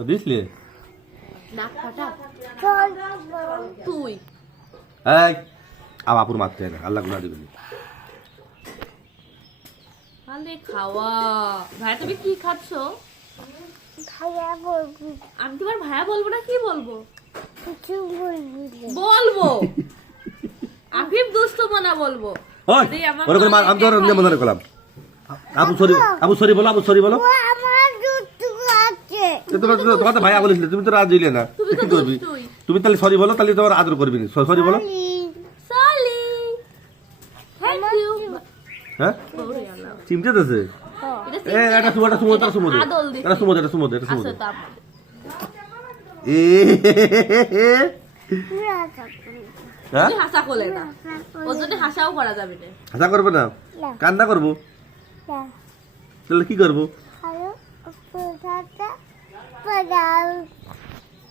দিসলে নাক ফাটা তুই এই আপুর মারতে না আল্লাহ গুনাহ দিবেন আরে খাওয়া ভাই তুমি কি খাচ্ছো আমি তোমার ভাইয়া বলবো না কি বলবো বলবো আফিফ দুষ্ট মনা বলবো ওই ওরে করে মার আমি তো ওরে মনে করলাম আপু সরি বলো তোমার তো ভাইয়া বলেছিলে তুমি তো রাজ দিলে না কি করবি তুমি তাহলে সরি বলো তাহলে তোমার আদর করবি না সরি বলো সলি থ্যাংক ইউ হ্যাঁ চিমটে দেছে এ এটা সুমোদ এ হ্যাঁ হাসা কোলে না ওর জন্য হাসাও করা যাবে না হাসা করবে না কান্না করবো তাহলে কি করবো